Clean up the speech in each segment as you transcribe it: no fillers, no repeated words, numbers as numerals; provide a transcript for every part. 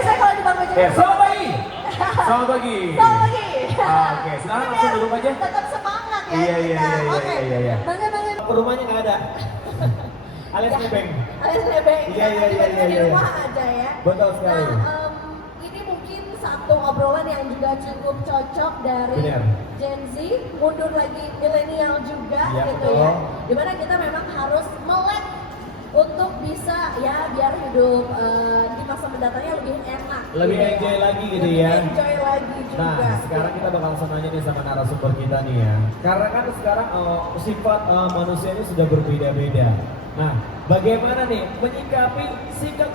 Saya kalau di Bank BJB. Ya, selamat pagi. Selamat pagi. Selamat pagi. Oke, sekarang langsung duduk aja. Tetap semangat ya Iya, kita. iya, iya, Oke. iya, iya. Bangga. Rumahnya nggak ada. Alias nebeng. Alias nebeng. Iya, iya, iya, iya, Di iya. rumah aja ya. Betul sekali. Nah, ini mungkin satu obrolan yang juga cukup cocok dari Benar. Gen Z, mundur lagi milenial juga Iya, gitu betul. ya. Dimana kita memang harus melek untuk bisa ya biar hidup di masa mendatangnya lebih enak. Lebih gitu enjoy ya. lagi gitu Lebih ya. Enjoy lagi juga. Nah, sekarang kita bakal langsung nanya nih sama narasumber kita nih ya. Karena kan sekarang sifat manusia ini sudah berbeda-beda. Nah, bagaimana nih menyikapi sikap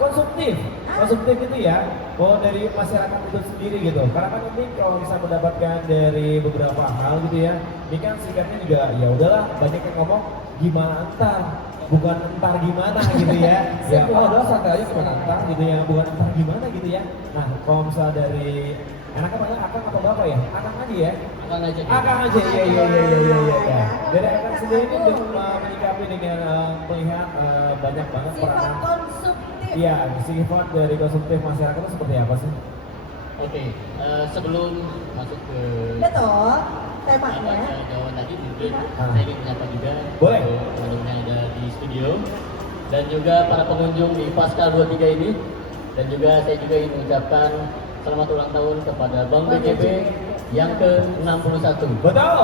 konsumtif? Konsumtif itu ya, dari masyarakat itu sendiri gitu. Karena kan ini kalau bisa mendapatkan dari beberapa hal gitu ya, ini kan sikapnya juga ya udahlah banyak yang ngomong gimana entar, bukan entar gimana gitu ya. Ya, udah santai aja gimana entar gitu ya, bukan entar gimana gitu ya. Nah, kalau misalnya dari enaknya panggil akang atau bapak ya? Akang aja ya? Akang aja. Akang aja, iya. Dari akang sendiri ini menyikapi dengan melihat banyak banget Sifat peranan. konsumtif. Iya, sifat dari konsumtif masyarakat itu seperti apa sih? Oke, sebelum masuk ke Betul. Temanya. jawaban tadi mungkin Ah. saya ingin menyapa juga Boleh. teman-teman yang ada di studio dan juga para pengunjung di Pascal 23 ini, dan juga saya juga ingin mengucapkan selamat ulang tahun kepada Bank BJB yang ke-61. Betul.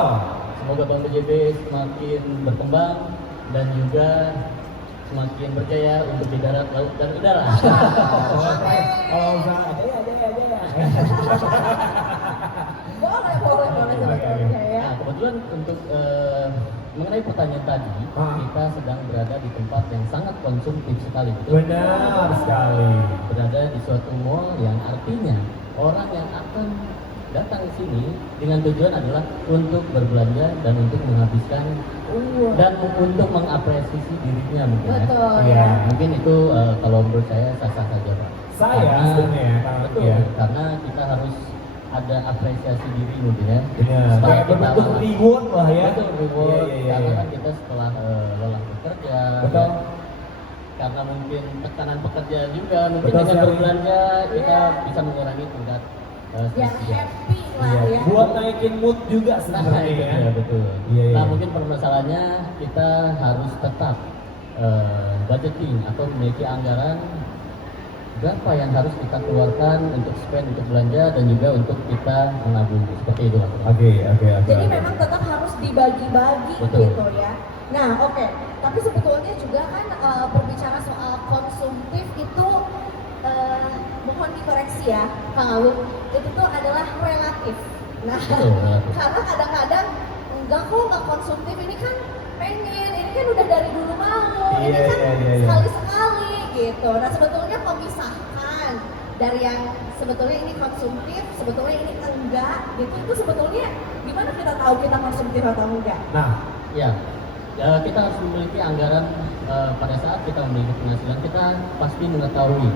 Semoga Bank BJB semakin berkembang dan juga semakin berjaya untuk di darat, laut, dan udara. Kalau misalnya ada ya. Boleh sebetulnya ya. Nah, kebetulan untuk mengenai pertanyaan tadi, kita sedang berada di tempat yang sangat konsumtif sekali. Betul? Benar sekali. Berada di suatu mall yang artinya orang yang akan datang ke sini dengan tujuan adalah untuk berbelanja dan untuk menghabiskan dan untuk mengapresiasi dirinya mungkin ya. Betul Iya. ya. Mungkin itu kalau menurut saya sah-sah saja Pak. Saya sebenarnya ya, Kang. Betul, Iya. karena kita harus ada apresiasi diri mungkin ya. Benar. Setelah Kayak kita berbentuk lelah. reward lah ya. Betul, reward. Iya. Karena kan kita setelah lelah bekerja, Betul. ya, karena mungkin tekanan pekerjaan juga, mungkin Betul dengan sekali. berbelanja kita Iya. bisa mengurangi tingkat Yang stres juga. happy lah Iya. ya. Buat naikin mood juga Nah, sebenarnya itu ya. dia, betul. Iya, iya. Nah, mungkin permasalahannya kita harus tetap budgeting atau memiliki anggaran berapa yang harus kita keluarkan untuk spend, untuk belanja, dan juga untuk kita menabung. Seperti itu. Oke. Jadi memang tetap harus dibagi-bagi Betul. gitu ya. Nah, oke. Tapi sebetulnya juga kan berbicara soal konsumtif itu mohon dikoreksi ya, Kang Alun. Itu tuh adalah relatif. Nah, Betul, relatif. karena kadang-kadang enggak kok nggak konsumtif, ini kan pengen, ini kan udah dari dulu mau, ini Iya, kan iya. sekali-sekali gitu. Nah, sebetulnya pemisahkan dari yang sebetulnya ini konsumtif, sebetulnya ini enggak gitu, itu sebetulnya gimana kita tahu kita konsumtif atau enggak? Nah, Ya, kita harus memiliki anggaran pada saat kita memiliki penghasilan, kita pasti mengetahui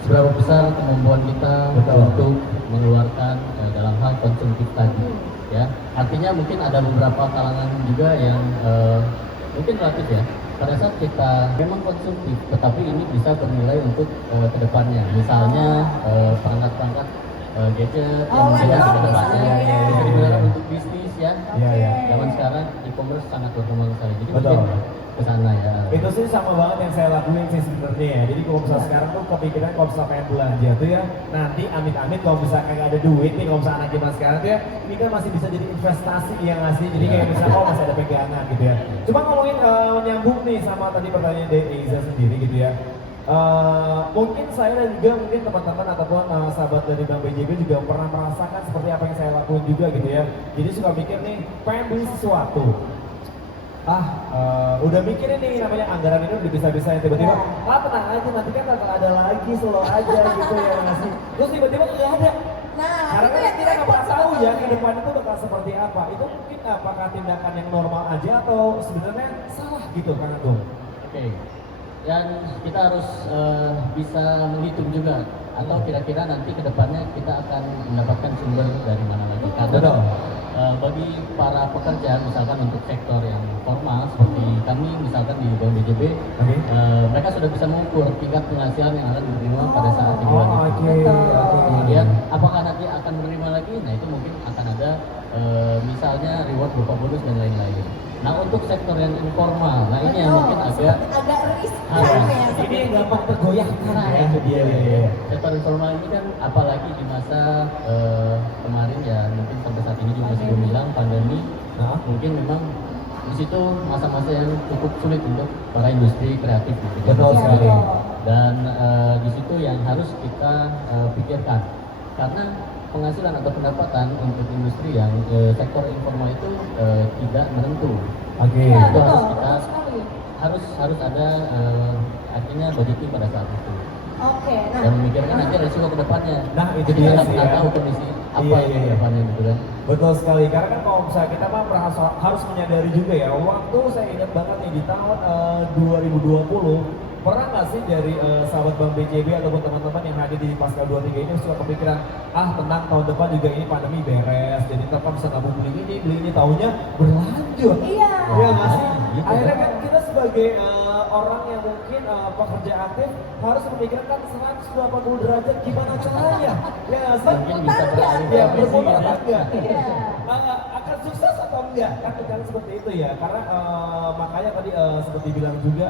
seberapa besar kemampuan kita Betul. untuk mengeluarkan dalam hal konsumtif tadi. Ya, artinya mungkin ada beberapa kalangan juga yang mungkin relatif ya. Pada saat kita memang konsumtif, tetapi ini bisa bernilai untuk kedepannya. Misalnya perangkat-perangkat gadget yang Oh, bisa laptop kedepannya misalnya. bisa digunakan untuk bisnis ya. Iya. Zaman sekarang e-commerce sangat berkembang sekali. Jadi Betul. mungkin ke sana ya. Itu sih sama banget yang saya lakuin sih sebenarnya ya. Jadi kalau misalnya sekarang tuh kepikiran kalau misalnya pengen belanja tuh ya, nanti amit-amit kalau misalnya kayak ada duit nih, kalau misalnya anak zaman sekarang tuh ya, ini kan masih bisa jadi investasi yang ngasih. Jadi kayak misalnya oh masih ada pegangan gitu ya. Cuma ngomongin nyambung nih sama tadi pertanyaan dari Eiza sendiri gitu ya. Mungkin saya dan juga mungkin teman-teman ataupun sahabat dari Bank BJB juga pernah merasakan seperti apa yang saya lakuin juga gitu ya. Jadi suka mikir nih, pengen beli sesuatu. Udah mikirin nih namanya anggaran ini udah bisa-bisa yang tiba-tiba tenang aja nanti kan bakal ada lagi slow aja gitu ya ngasih terus tiba-tiba nggak ada. Nah, Karena itu kan yang kita nggak pernah tahu ya sebetulnya. ke depan itu bakal seperti apa. Itu mungkin apakah tindakan yang normal aja atau sebenarnya salah gitu Kang Agung? Oke. Dan kita harus bisa menghitung juga, atau kira-kira nanti ke depannya kita akan mendapatkan sumber dari mana lagi. Karena Betul. bagi para pekerja misalkan untuk sektor yang formal seperti kami misalkan di Bank BJB, Oke. mereka sudah bisa mengukur tingkat penghasilan yang akan diterima pada saat di bulan Oke, Betul. oke. Kemudian apakah nanti akan menerima lagi? Nah itu mungkin akan ada misalnya reward berupa bonus dan lain-lain. Nah untuk sektor yang informal, nah ini yang mungkin agak riskan ya. Ini yang gampang tergoyahkan Nah, ya. itu dia. Iya. Sektor informal ini kan apalagi di masa kemarin ya mungkin sampai saat ini juga masih belum hilang pandemi. Nah, Mungkin memang di situ masa-masa yang cukup sulit untuk para industri kreatif gitu. Betul Iya, sekali. betul. Dan di situ yang harus kita pikirkan karena penghasilan atau pendapatan untuk industri yang sektor informal itu tidak menentu. Oke. Iya, Itu betul. harus kita Betul sekali. harus ada artinya budgeting pada saat itu Oke, nah. dan memikirkan nanti resiko ke depannya. Nah, itu Jadi dia kita sih nggak ya. tahu kondisi apa Iya, yang iya. ke depannya gitu kan. Betul sekali, karena kan kalau misalnya kita mah harus menyadari juga ya, waktu saya ingat banget nih di tahun 2020, pernah nggak sih dari sahabat Bank BCB ataupun teman-teman yang hadir di Pasca 23 ini suka kepikiran, tenang tahun depan juga ini pandemi beres, jadi kita kan bisa nabung beli ini, tahunya berlanjut. Iya. Iya nggak sih? Gitu. Akhirnya kan kita sebagai orang yang mungkin pekerja aktif harus memikirkan 180 derajat gimana caranya. Ya nggak sih? Mungkin bisa beralih Ya, profesi berputar gitu ya. apa enggak? Iya. Akan sukses atau enggak? Kan seperti itu ya. Karena makanya tadi seperti bilang juga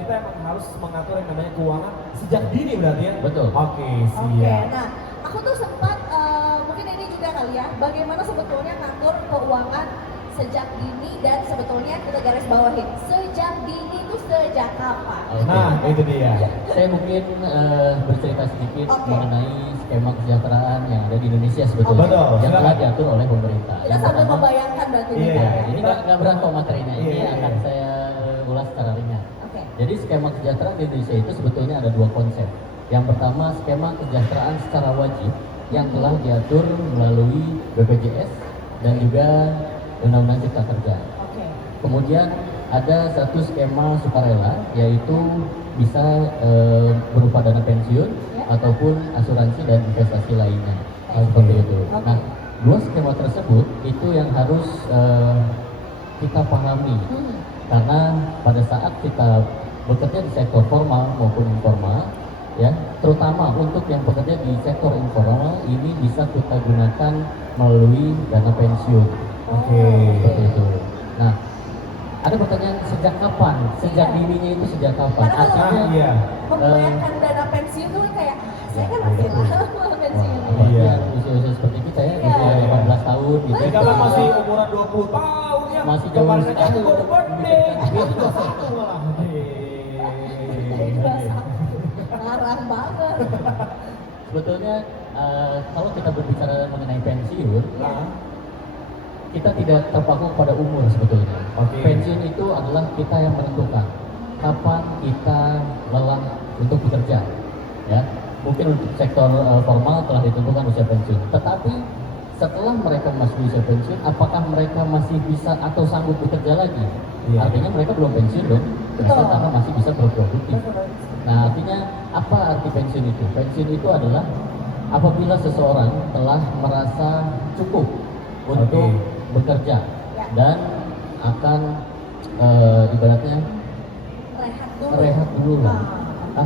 kita emang harus mengatur yang namanya keuangan sejak dini berarti ya. Betul. Oke, Oke, siap. nah aku tuh sempat mungkin ini juga kali ya, bagaimana sebetulnya ngatur keuangan sejak dini dan sebetulnya kita garis bawahin sejak dini itu sejak kapan? Oke. Nah, itu dia. Saya mungkin bercerita sedikit Oke. mengenai skema kesejahteraan yang ada di Indonesia sebetulnya Betul, yang telah silakan. diatur oleh pemerintah. Kita Yang sambil pertama, membayangkan berarti Iya, nih, Pak, ya, ya. ini nggak berat kok materinya. Ini Iya, akan iya. saya ulas secara ringan. Oke. Jadi skema kesejahteraan di Indonesia itu sebetulnya ada dua konsep. Yang pertama skema kesejahteraan secara wajib yang telah diatur melalui BPJS dan juga Undang-Undang Cipta Kerja. Oke. Kemudian ada satu skema sukarela yaitu bisa berupa dana pensiun Ya. ataupun asuransi dan investasi lainnya. Seperti itu. Oke. Nah, dua skema tersebut itu yang harus kita pahami. Karena pada saat kita bekerja di sektor formal maupun informal, ya, terutama untuk yang bekerja di sektor informal ini bisa kita gunakan melalui dana pensiun. Oke. Seperti itu. Nah, ada pertanyaan sejak kapan? Sejak dininya itu sejak kapan? Karena kalau Artinya, Iya. membayangkan dana pensiun tuh kayak saya kan masih lama pensiun. apalagi Iya. yang usia-usia seperti kita ya, Iya. usia 18 tahun gitu. Betul. Kita kan masih umuran 20 tahun ya. Masih jauh Kemarin aja sekali aku baru untuk birthday. memikirkan. Itu 21 malah. Larang banget. Sebetulnya kalau kita berbicara mengenai pensiun, Nah, kita tidak terpaku pada umur sebetulnya. Oke. Pensiun itu adalah kita yang menentukan kapan kita lelah untuk bekerja. Ya, mungkin untuk sektor formal telah ditentukan usia pensiun. Tetapi setelah mereka masuk di usia pensiun, apakah mereka masih bisa atau sanggup bekerja lagi? Iya. Artinya mereka belum pensiun dong, mereka Betul. karena masih bisa berproduktif. Betul. Nah, artinya apa arti pensiun itu? Pensiun itu adalah apabila seseorang telah merasa cukup untuk Oke. bekerja Ya. dan akan ibaratnya Rehat dulu. rehat dulu lah.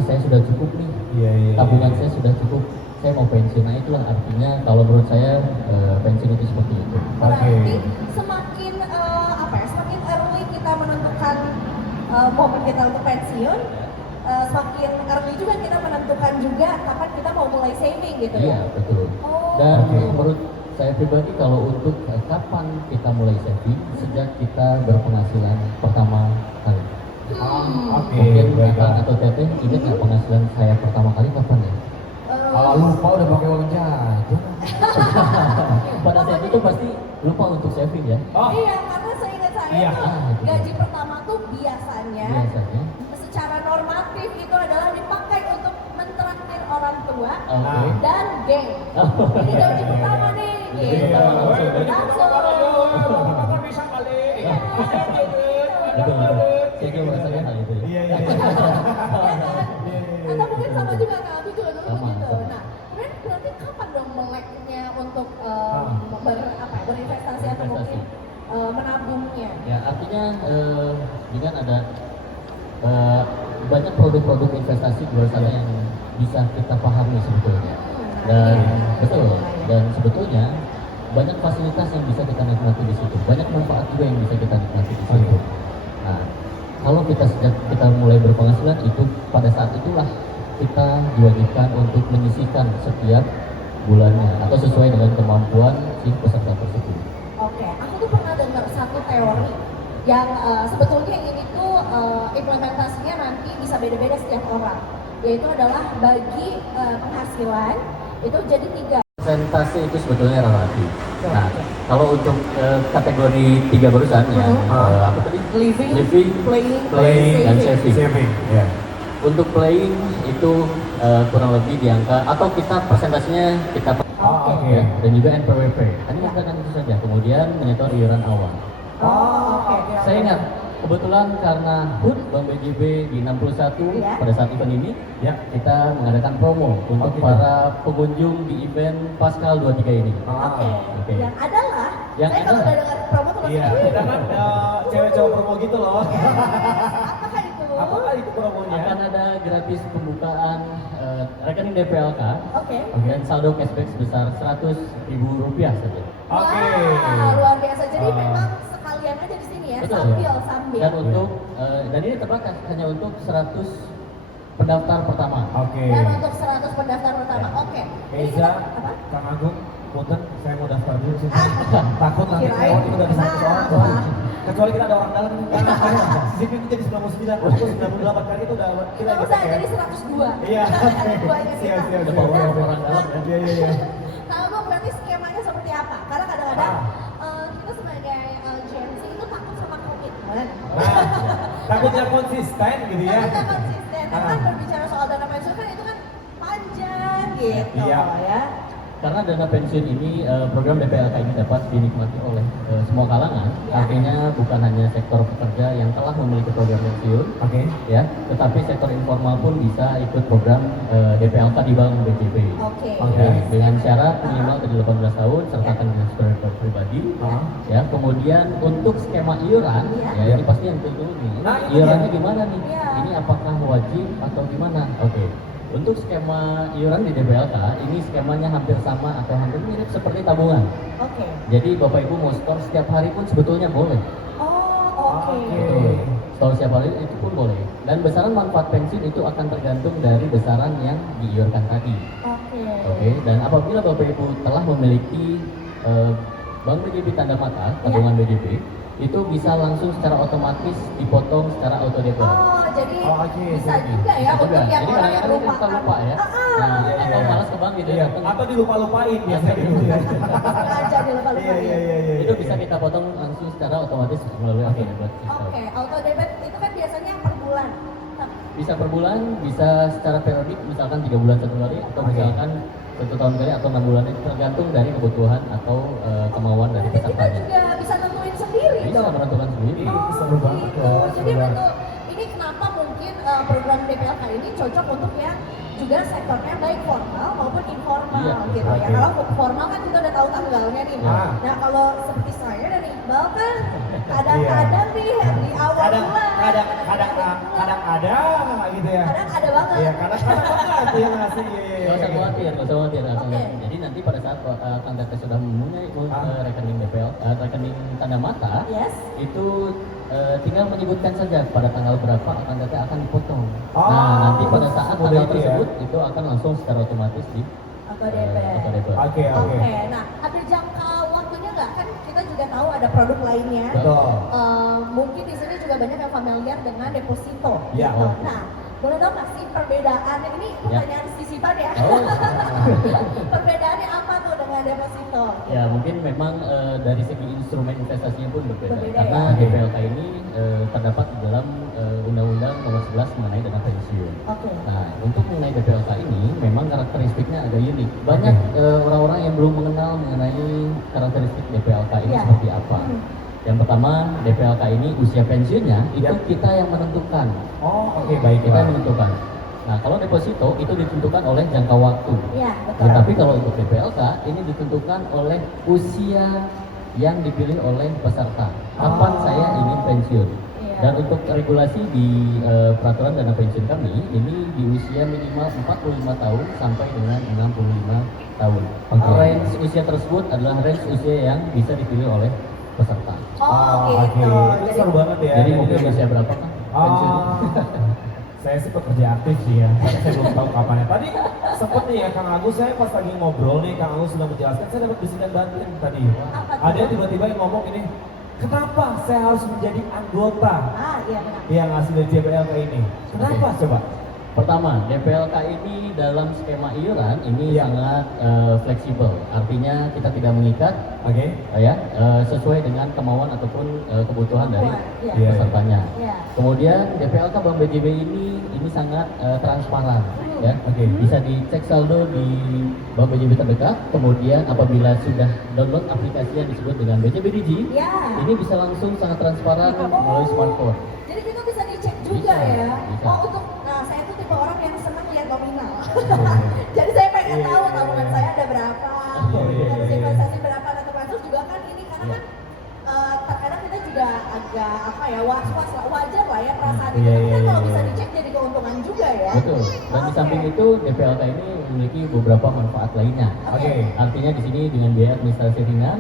Saya sudah cukup nih, Iya, iya. tabungan saya sudah cukup, saya mau pensiun. Nah itulah artinya kalau menurut saya pensiun itu seperti itu. Berarti Oke. semakin semakin early kita menentukan momen kita untuk pensiun, semakin early juga kita menentukan juga kapan kita mau mulai saving gitu Iya ya. betul. Oh. Dan Oke. menurut saya pribadi kalau untuk kapan kita mulai saving, sejak kita berpenghasilan pertama kali. Oke, Mungkin baiklah. Akang atau Teteh ingat nggak penghasilan saya pertama kali kapan ya? Lupa udah pakai uang jajan. Pada saat itu pasti lupa untuk saving ya. Oh, Iya, karena seingat saya Iya. tuh gaji pertama tuh biasanya Biasanya. secara normatif itu adalah dipakai untuk mentraktir orang tua Oke. dan geng. Ini gaji pertama nih, Iya, gitu. langsung. Langsung. Bapak bisa kali. Iya. Betul betul. Saya juga merasakan hal itu. Iya, iya. Iya kan? Atau mungkin sama juga kan, aku juga dulu Sama, gitu. sama. Nah, kemudian berarti kapan dong meleknya untuk berinvestasi atau mungkin menabungnya? Ya artinya dengan ada banyak produk-produk investasi di luar sana yang bisa kita pahami sebetulnya. Dan Iya. betul. Dan sebetulnya banyak fasilitas yang bisa kita nikmati di situ. Banyak manfaat juga yang bisa kita nikmati di situ. Nah, kalau kita sejak kita mulai berpenghasilan itu pada saat itulah kita diwajibkan untuk menyisihkan setiap bulannya atau sesuai dengan kemampuan si peserta tersebut. Oke, aku tuh pernah dengar satu teori yang sebetulnya ini tuh implementasinya nanti bisa beda-beda setiap orang, yaitu adalah bagi penghasilan itu jadi 3. Persentase itu sebetulnya relatif. Nah, kalau untuk kategori 3 barusan yang apa tadi? Living, playing, dan saving. saving. Ya. Untuk playing itu kurang lebih di angka atau kita persentasenya kita Oh, oke. ya, dan juga NPWP. Hanya mengatakan itu saja. Kemudian menyetor iuran awal. Oh, oke. Saya ingat kebetulan karena HUT Bank BJB di 61 Iya. pada saat event ini Ya. kita mengadakan promo untuk gitu. para pengunjung di event Paskal 23 ini. Oke. Oke. Yang adalah, Yang saya kalau adalah. udah dengar promo tuh Iya, langsung, kita kan cewek cowok promo gitu loh. apakah itu? Apakah itu promonya? Akan ada gratis pembukaan rekening DPLK Oke. dan saldo cashback sebesar Rp100.000 saja. Oke. Wah, luar biasa. Jadi Ah. memang sekalian aja di sini ya, Betul. sambil. Dan untuk dan ini terbatas hanya untuk 100 pendaftar pertama. Oke. Dan untuk 100 pendaftar pertama, oke. Ini Eza, kita apa? Kang Agung, punten, saya mau daftar dulu sih. Takut nanti Kirain. kalau kita udah bisa ke orang Kenapa? kecuali kita ada orang dalam CCTV itu jadi 99 atau 98 kali itu udah Kita usah jadi 102. Iya. Ada duanya Siap, kita. siap, Ada siap. orang dalam ya. Iya, iya, iya. Kalau gue berarti skemanya seperti apa? Karena kadang-kadang Ah. kita sebagai Gen Z itu takut sama komitmen. Nah, takutnya konsisten gitu ya. Takutnya konsisten. Dan kan Ah. berbicara soal dana pensiun kan itu kan panjang gitu Iya. ya. Karena dana pensiun ini program DPLK ini dapat dinikmati oleh semua kalangan. Ya. Artinya bukan hanya sektor pekerja yang telah memiliki program pensiun, Oke. ya, tetapi sektor informal pun bisa ikut program DPLK di Bank BJB. Oke. Oke. Ya, dengan syarat minimal 18 tahun sertakan dengan sumber pribadi. Ah. Ya, kemudian untuk skema iuran, Iya. ya ini pasti yang tentu nih. Nah, itu Iurannya dia. gimana nih? Iya. Ini apakah wajib atau gimana? Oke. Untuk skema iuran di DPLK, ini skemanya hampir sama atau hampir mirip seperti tabungan. Oke. Jadi Bapak Ibu mau store setiap hari pun sebetulnya boleh. Oh, oke. Oke. Betul. Store setiap hari itu pun boleh. Dan besaran manfaat pensiun itu akan tergantung dari besaran yang diiurkan tadi. Oke. Oke, dan apabila Bapak Ibu telah memiliki Bank BJB tanda mata, tabungan BJB, itu bisa langsung secara otomatis dipotong secara auto debit. Oh, jadi Oh, oke, bisa oke. juga ya Bisa untuk juga. yang Jadi orang yang kadang-kadang lupa. kita lupa ya. Nah, Iya, atau iya. malas ke bank gitu Iya. ya. Atau dilupa-lupain biasanya gitu ya. Sengaja dilupa-lupain. Iya, iya, iya, iya. Itu bisa kita potong langsung secara otomatis melalui auto debit system. Oke, auto debit itu kan biasanya per bulan. Bisa per bulan, bisa secara periodik, misalkan 3 bulan satu kali, atau Oke. misalkan 1 tahun kali atau 6 bulan, itu tergantung dari kebutuhan atau kemauan dari Jadi kita pesertanya. juga bisa tentuin sendiri Bisa dong. menentukan sendiri. Ih, seru banget loh, Jadi seru banget. betul, ini kenapa mungkin program DPLK ini cocok untuk yang juga sektornya baik formal maupun informal Iya, gitu ya. oke. Kalau formal kan kita udah tahu tanggalnya nih. Ah. Nah kalau seperti saya dan Iqbal kan kadang-kadang nih di awal Kadang, bulan, kadang, kadang, kadang ada gitu ya. kadang ada banget. Iya, kadang banget tuh yang ngasih. Iya, iya, Nggak usah iya. khawatir, nggak usah khawatir. nggak usah Oke. khawatir. Jadi nanti pada saat Kang Tete sudah mempunyai rekening DPL, rekening tanda mata, Yes. itu tinggal menyebutkan saja pada tanggal berapa Kang Tete akan dipotong. Oh, Nah, nanti pada saat semudah tanggal itu ya. tersebut itu akan langsung secara otomatis di Auto debit. auto debit. Oke, oke. Oke, nah ada jangka waktunya nggak? Kan kita juga tahu ada produk lainnya. Betul. Mungkin di sini juga banyak yang familiar dengan deposito. Iya. gitu. Nah, boleh dong nggak sih perbedaannya? Ini pertanyaan sisipan ya. Oh. Perbedaannya apa tuh dengan deposito? Ya mungkin memang dari segi instrumen investasinya pun berbeda, Berbeda, karena ya. DPLK ini terdapat di dalam Undang-Undang Nomor 11 mengenai dana pensiun. Oke. Nah, untuk mengenai DPLK ini memang karakteristiknya agak unik. Banyak orang-orang yang belum mengenal mengenai karakteristik DPLK ini Iya. seperti apa. Hmm. Yang pertama, DPLK ini usia pensiunnya itu Iya. kita yang menentukan. Oh, oke, baik. Kita yang menentukan. Nah, kalau deposito itu ditentukan oleh jangka waktu. Iya, betul. Tetapi kalau untuk DPLK ini ditentukan oleh usia yang dipilih oleh peserta. Kapan Oh. saya ingin pensiun? Iya. Dan untuk regulasi di peraturan dana pensiun kami ini di usia minimal 45 tahun sampai dengan 65 tahun. Range usia tersebut adalah range usia yang bisa dipilih oleh peserta. Oh, oke. gitu. Itu seru banget ya. Jadi mungkin usia berapa kan pensiun? Saya sih pekerja aktif sih ya, tapi saya belum tahu kapannya. Tadi sempet nih ya Kang Agus, saya pas lagi ngobrol nih, Kang Agus sudah menjelaskan, saya dapat bisikan batin tadi. Ada tiba-tiba yang ngomong ini, kenapa saya harus menjadi anggota Iya benar. yang ngasih dari JPLK ini? Kenapa coba? Pertama, DPLK ini dalam skema iuran ini Iya. sangat fleksibel. Artinya kita tidak mengikat Oke. sesuai dengan kemauan ataupun kebutuhan dari Iya. pesertanya. Iya. Kemudian DPLK Bank BJB ini sangat transparan, ya. Oke. Bisa dicek saldo di Bank BJB terdekat. Kemudian apabila sudah download aplikasi yang disebut dengan BJB Digi, Iya. ini bisa langsung sangat transparan melalui smartphone. Jadi kita bisa dicek juga Bisa, ya. bisa. Saya tuh tipe orang yang senang lihat nominal. Jadi saya pengen tahu tabungan saya ada berapa, harus investasi berapa atau terus juga kan ini karena kan terkadang kita juga agak was-was lah, wajar lah ya perasaan itu. Tapi kan kalau bisa dicek jadi keuntungan juga ya. Betul. Dan di samping itu DPLK ini memiliki beberapa manfaat lainnya. Oke. Artinya di sini dengan biaya administrasi ringan,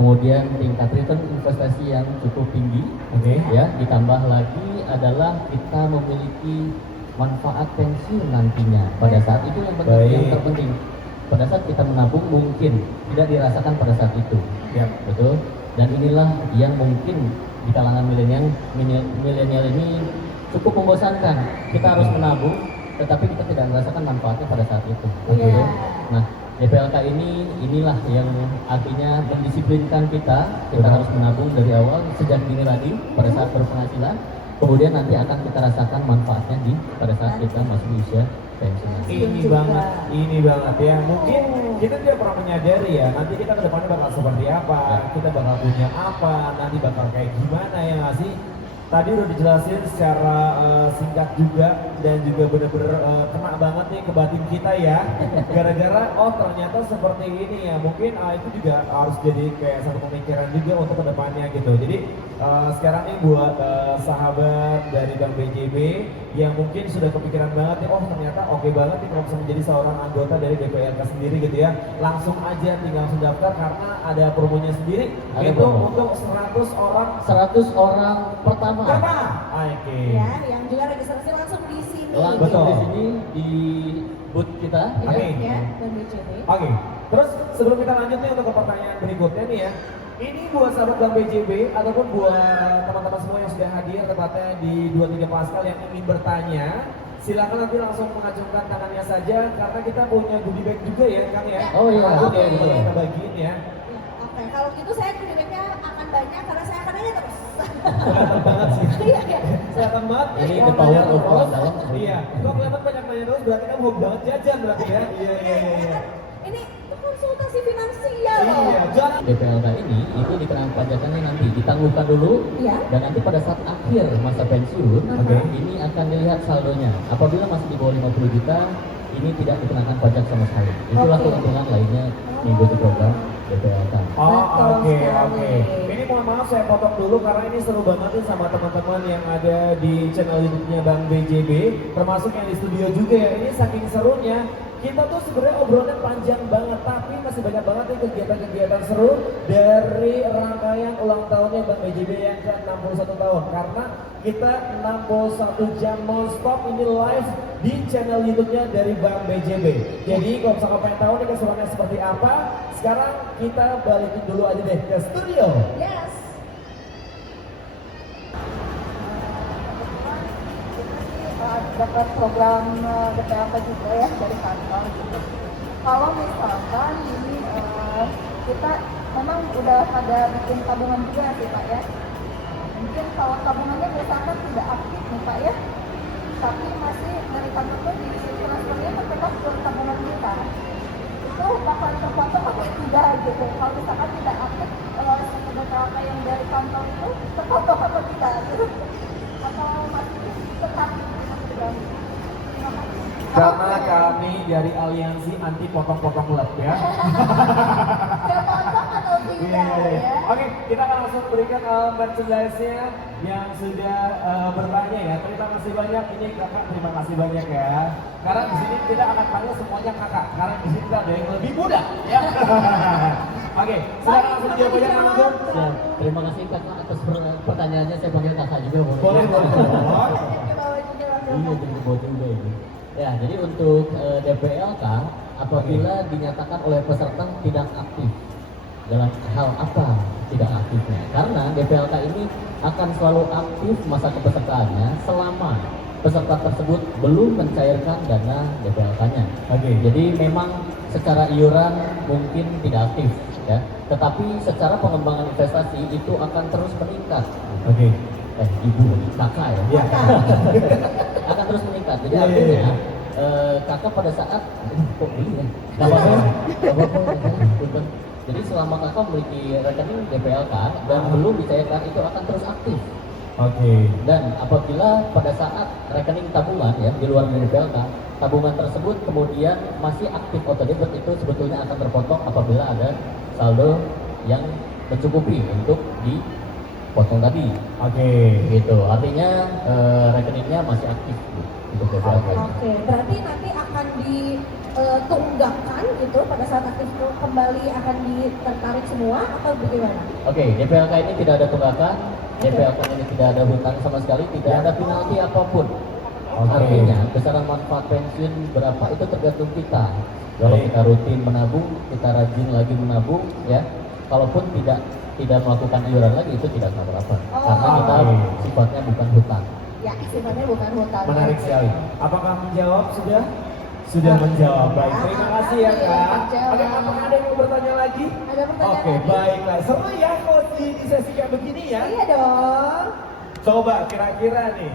kemudian tingkat return investasi yang cukup tinggi, Oke. ya. Ditambah lagi adalah kita memiliki manfaat pensiun nantinya. Pada saat itu yang penting, Baik. yang terpenting. Pada saat kita menabung mungkin tidak dirasakan pada saat itu. Ya. Betul. Dan inilah yang mungkin di kalangan milenial ini cukup membosankan. Kita harus menabung, tetapi kita tidak merasakan manfaatnya pada saat itu. Iya. Betul. Nah, DPLK inilah yang artinya mendisiplinkan kita. Kita Betul. harus menabung dari awal sejak dini tadi pada saat berpenghasilan. Kemudian nanti akan kita rasakan manfaatnya pada saat kita masih di usia pensiun. Ini banget ya. Mungkin kita tidak pernah menyadari ya, nanti kita ke depannya bakal seperti apa, kita bakal punya apa, nanti bakal kayak gimana ya nggak sih? Tadi udah dijelasin secara singkat juga dan juga bener-bener kena banget nih ke batin kita ya. Gara-gara oh ternyata seperti ini ya. Mungkin itu juga harus jadi kayak satu pemikiran juga untuk kedepannya gitu. Jadi sekarang nih buat sahabat dari Bank BJB yang mungkin sudah kepikiran banget nih, oh ternyata oke banget nih kalau bisa menjadi seorang anggota dari DPLK sendiri gitu ya. Langsung aja tinggal langsung daftar karena ada promonya sendiri. Ada Itu promo. untuk 100 orang 100 orang pertama. Oke. Ya, yang juga registrasi langsung di sini. Langsung Betul. di sini di booth kita. Ya, Oke. ya, dan BCB. Oke, terus sebelum kita lanjut nih untuk ke pertanyaan berikutnya nih ya. Ini buat sahabat Bank BJB ataupun buat teman-teman semua yang sudah hadir tepatnya di 23 Pascal yang ingin bertanya, silakan nanti langsung mengacungkan tangannya saja karena kita punya goodie bag juga ya Kang ya. Oh iya, Ada oke, yang betul. kita bagiin ya. Ya, oke, kalau gitu saya feedbacknya akan banyak karena saya akan nanya terus. Kelihatan banget sih. Iya, iya. Kelihatan banget. Ini Kalau the power nanya of terus, dalam. Iya, kok kelihatan banyak nanya terus berarti kamu hobi banget jajan berarti ya. Iya. Ini konsultasi finansial loh. Iya, jangan. DPLK ini itu dikenakan pajakannya nanti ditangguhkan dulu, Iya. dan nanti pada saat akhir masa pensiun, Oke. ini akan dilihat saldonya. Apabila masih di bawah 50 juta, ini tidak dikenakan pajak sama sekali. Itulah Oke. keuntungan lainnya mengikuti program DPLK. Oh Betul oke sekali. oke. Ini mohon maaf saya potong dulu karena ini seru banget nih sama teman-teman yang ada di channel YouTube-nya Bank BJB, termasuk yang di studio juga ya. Ini saking serunya kita tuh sebenarnya obrolannya panjang banget, tapi masih banyak banget nih kegiatan-kegiatan seru dari rangkaian ulang tahunnya Bank BJB yang ke-61 tahun. Karena kita 61 jam non-stop ini live di channel YouTube-nya dari Bank BJB. Jadi kalau misalkan pengen tahu nih keseruannya seperti apa, sekarang kita balikin dulu aja deh ke studio. Yes. Dapat program DPLK juga ya dari kantor gitu. Kalau misalkan ini kita memang udah pada bikin tabungan juga sih Pak ya. Mungkin kalau tabungannya misalkan tidak aktif nih Pak ya, tapi masih dari kantor tuh di transfernya tertetap ke tabungan kita. Itu bakal terpotong atau tidak gitu. Kalau misalkan tidak aktif, si DPLK yang dari kantor itu terpotong atau tidak gitu. Atau masih tetap Karena kami dari aliansi anti potong-potong lab ya. Gak potong atau Iya, ya. Oke, kita akan langsung berikan merchandise-nya yang sudah bertanya ya. Terima kasih banyak, ini kakak terima kasih banyak ya. Karena di sini kita akan panggil semuanya kakak, karena di sini kita ada yang lebih muda ya. Oke, sekarang langsung jawab aja langsung. Ya, terima kasih kakak atas pertanyaannya. Saya panggil kakak juga boleh. Boleh. Ke bawah juga langsung. Iya, jadi bawa juga ini. Ya, jadi untuk DPLK apabila dinyatakan oleh peserta tidak aktif dalam hal apa tidak aktifnya? Karena DPLK ini akan selalu aktif masa kepesertaannya selama peserta tersebut belum mencairkan dana DPLK-nya. Oke. Jadi memang secara iuran mungkin tidak aktif ya, tetapi secara pengembangan investasi itu akan terus meningkat. Oke. Ibu, kakak ya. Iya. Akan terus meningkat. Jadi Iya, iya, artinya iya. kakak pada saat kok ini ya? Gak apa-apa, gak apa-apa. Punten. Jadi selama kakak memiliki rekening DPLK dan belum dicairkan itu akan terus aktif. Oke. Dan apabila pada saat rekening tabungan ya di luar dari DPLK, tabungan tersebut kemudian masih aktif auto debit itu sebetulnya akan terpotong apabila ada saldo yang mencukupi untuk dipotong tadi. Oke. Gitu. Artinya rekeningnya masih aktif untuk DPLK. Oke, berarti nanti akan ditunggakan gitu pada saat aktif itu kembali akan ditertarik semua atau bagaimana? Oke, DPLK ini tidak ada tunggakan, Oke. DPLK ini tidak ada hutang sama sekali, tidak ada penalti apapun. Oke. Artinya besaran manfaat pensiun berapa itu tergantung kita. Kalau Baik. kita rutin menabung, kita rajin lagi menabung, ya. Kalaupun tidak melakukan iuran lagi itu tidak apa-apa, Oh. karena kita Oke. sifatnya bukan hutang. Ya, sifatnya bukan hutang. Menarik sekali. Apakah menjawab sudah? Sudah menjawab. Baik, terima kasih ya kak. Menjawab. Oke, apakah ada yang mau bertanya lagi? Ada pertanyaan Oke, lagi? baiklah. Seru ya kalau di sesi kayak begini ya. Iya dong. Coba kira-kira nih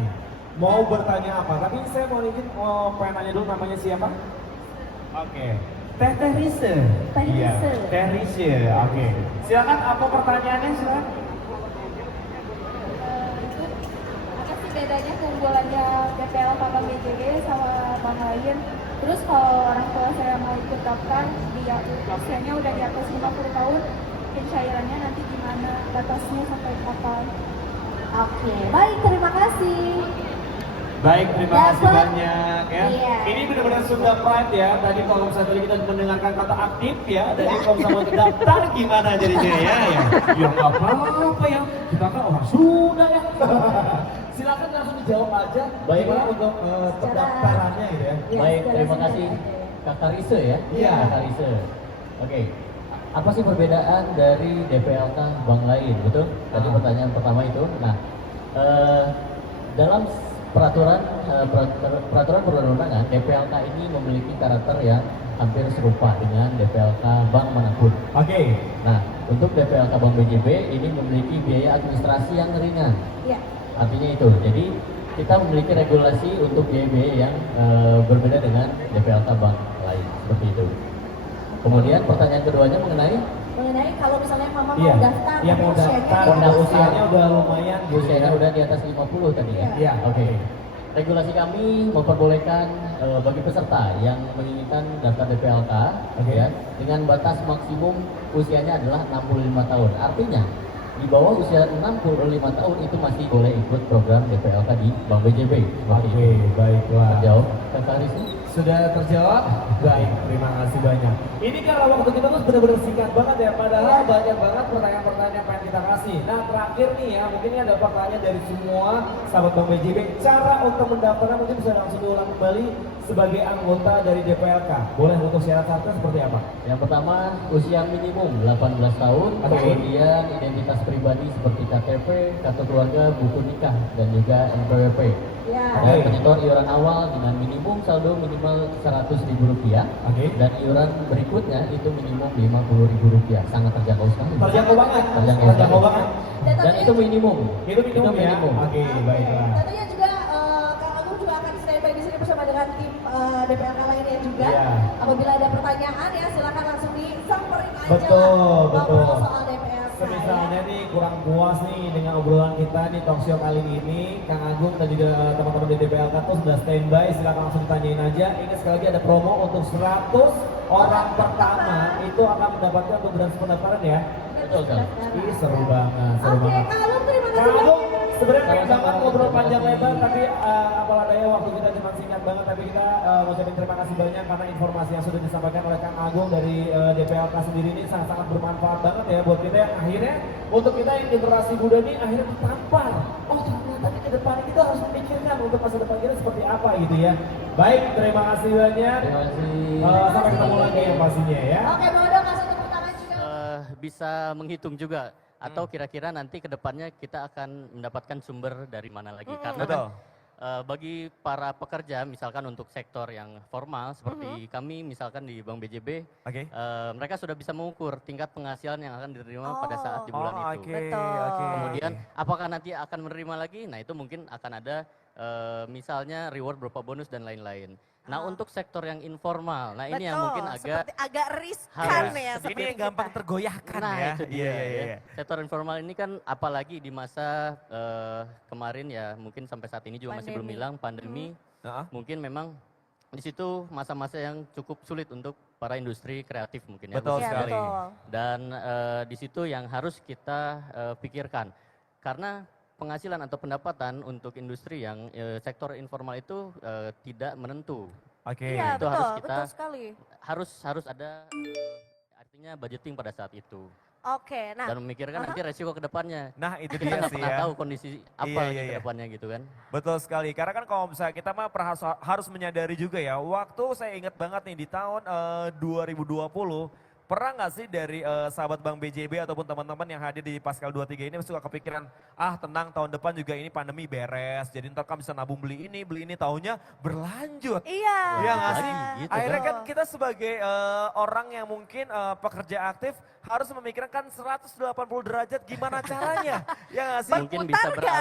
mau bertanya apa? Tapi saya mau izin pengen nanya dulu namanya siapa? Oke. Teh Rise. Teh Iya, Rise. Teh Rise. Oke. Silakan apa pertanyaannya silakan. Itu apa sih bedanya keunggulannya DPL sama BJB sama bank lain? Terus kalau orang tua saya mau ikut daftar, dia usianya udah di atas 50 tahun, pencairannya nanti gimana? Batasnya sampai kapan? Oke, baik, terima kasih. Baik, terima kasih Dapat. banyak ya. Iya. Ini benar-benar Sunda Pride ya. Tadi kalau misalnya tadi kita mendengarkan kata aktif ya, dan Ya. kalau misalnya mau daftar gimana jadinya ya? Ya nggak apa-apa ya. Kita kan orang Sunda ya. Silakan langsung dijawab aja. Baik. Gimana untuk pendaftarannya gitu ya? Ya, Baik, secara terima singkat kasih aja. Kakak Rise ya. Iya. Kakak Rise. Oke. Apa sih perbedaan dari DPLK bank lain? Betul? Tadi pertanyaan pertama itu. Nah, dalam peraturan perundang-undangan DPLK ini memiliki karakter yang hampir serupa dengan DPLK bank manapun. Oke. Nah, untuk DPLK Bank BJB ini memiliki biaya administrasi yang ringan. Ya, Artinya itu, jadi kita memiliki regulasi untuk biaya-biaya yang berbeda dengan DPLK bank lain, seperti itu. Kemudian pertanyaan keduanya mengenai mengenai kalau misalnya mama Iya. mau daftar, Iya, mau usianya daftar. di Udah atas Usianya udah lumayan. gitu usianya ya. udah di atas 50 tadi ya? Iya. Oke. Regulasi kami memperbolehkan bagi peserta yang menginginkan daftar DPLK Oke. ya, dengan batas maksimum usianya adalah 65 tahun. Artinya di bawah usia 65 tahun itu masih boleh ikut program DPLK di Bank BJB. Seperti Oke, itu. baiklah. Jauh, Kakak Rizky? Sudah terjawab? Baik, terima kasih banyak. Ini karena waktu kita tuh benar-benar singkat banget ya, padahal banyak banget pertanyaan-pertanyaan yang pengen kita kasih. Nah terakhir nih ya, mungkin ini ada pertanyaan dari semua sahabat Bank BJB. Cara untuk mendaftarnya mungkin bisa langsung diulang kembali sebagai anggota dari DPLK. Boleh untuk syarat-syaratnya seperti apa? Yang pertama, usia minimum 18 tahun, Oke. kemudian identitas pribadi seperti KTP, kartu keluarga, buku nikah, dan juga NPWP. Ya. Dan Oke. menyetor iuran awal dengan minimum saldo minimal Rp100.000 Oke. dan iuran berikutnya itu minimum Rp50.000. Sangat terjangkau sekali. Terjangkau banget. Terjangkau Terjangkau sekali. banget. Dan itu minimum. Itu minimum ya? Oke, baiklah. Tentunya juga Kang Agung juga akan standby di sini bersama dengan tim DPLK lainnya juga. Iya. Apabila ada pertanyaan ya silakan langsung disamperin aja Betul, lah. betul. Ngobrol soal DPLK. semisalnya nih kurang puas nih dengan obrolan kita di talk show kali ini, Kang Agung dan juga teman-teman di DPLK tuh sudah standby, silakan langsung ditanyain aja. Ini sekali lagi ada promo untuk 100 orang pertama itu akan mendapatkan beberapa pendaftaran ya. Betul kan? Ih seru banget, seru Oke, banget. Kang Agung terima Kang kasih Agung, banyak. sebenarnya pengen banget ngobrol panjang lebar, tapi apalah daya waktu kita cuma singkat banget, tapi kita ngucapin terima kasih banyak karena informasi yang sudah disampaikan oleh Kang Agung dari DPLK sendiri ini sangat-sangat bermanfaat banget ya buat kita yang akhirnya, untuk kita yang generasi muda ini akhirnya tertampar. Oh ternyata ke depan kita harus memikirkan untuk masa depan kita seperti apa gitu ya. Baik, terima kasih banyak. Terima kasih. Sampai ketemu lagi yang pastinya ya. Oke, mau dong kasih tepuk tangan juga. Bisa menghitung juga atau kira-kira nanti ke depannya kita akan mendapatkan sumber dari mana lagi karena kan, bagi para pekerja misalkan untuk sektor yang formal seperti kami misalkan di Bank BJB Oke. mereka sudah bisa mengukur tingkat penghasilan yang akan diterima pada saat di bulan itu. Oke, Betul. oke. Kemudian apakah nanti akan menerima lagi? Nah itu mungkin akan ada misalnya reward berupa bonus dan lain-lain. Nah untuk sektor yang informal, nah ini yang mungkin agak riskan harus- ya. Ini yang gampang tergoyahkan Nah ya. itu dia Iya, ya. iya, iya. Sektor informal ini kan apalagi di masa kemarin ya mungkin sampai saat ini juga masih belum Pandemi. hilang pandemi. Heeh. Mungkin memang di situ masa-masa yang cukup sulit untuk para industri kreatif mungkin ya. Betul Iya, sekali. betul. Dan di situ yang harus kita pikirkan karena penghasilan atau pendapatan untuk industri yang sektor informal itu tidak menentu. Oke. Iya, Itu betul, harus kita- betul sekali. Harus ada artinya budgeting pada saat itu Oke, nah dan memikirkan nanti resiko ke depannya. Nah itu Kita dia nggak sih pernah ya. tahu kondisi apa Iya, lagi iya, ke iya. depannya gitu kan. Betul sekali, karena kan kalau misalnya kita mah harus menyadari juga ya, waktu saya ingat banget nih di tahun 2020, pernah nggak sih dari sahabat Bank BJB ataupun teman-teman yang hadir di Paskal 23 ini suka kepikiran, tenang tahun depan juga ini pandemi beres, jadi ntar kan bisa nabung beli ini, tahunnya berlanjut. iya. Iya nggak sih? Lagi, gitu Akhirnya kan. kan kita sebagai orang yang mungkin pekerja aktif harus memikirkan 180 derajat gimana caranya. Ya nggak sih? Mungkin bisa Berputar beralih